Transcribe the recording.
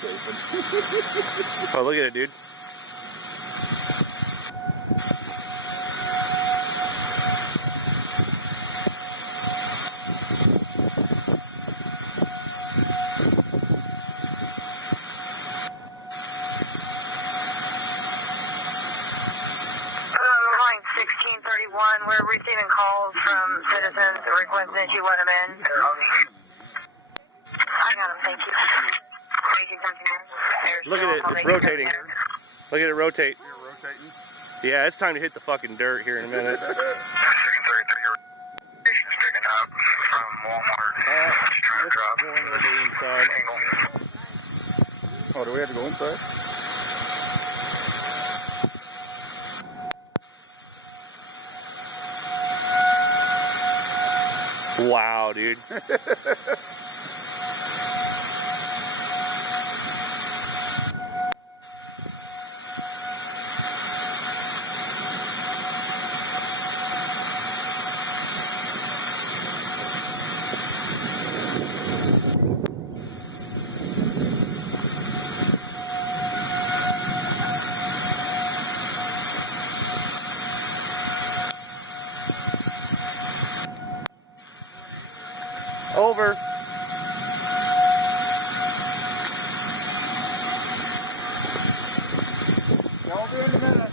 videotaping. Oh, look at it, dude. Line 1631, we're receiving calls from citizens requesting that you let them in. I got them, thank you. Look at it, it's rotating. Look at it rotate. You're rotating? Yeah, it's time to hit the fucking dirt here in a minute. 1633, your station's picking up from Walmart. Just trying to drop. Going over the inside. Oh, do we have to go inside? Wow, dude. Over. I'll be in a minute.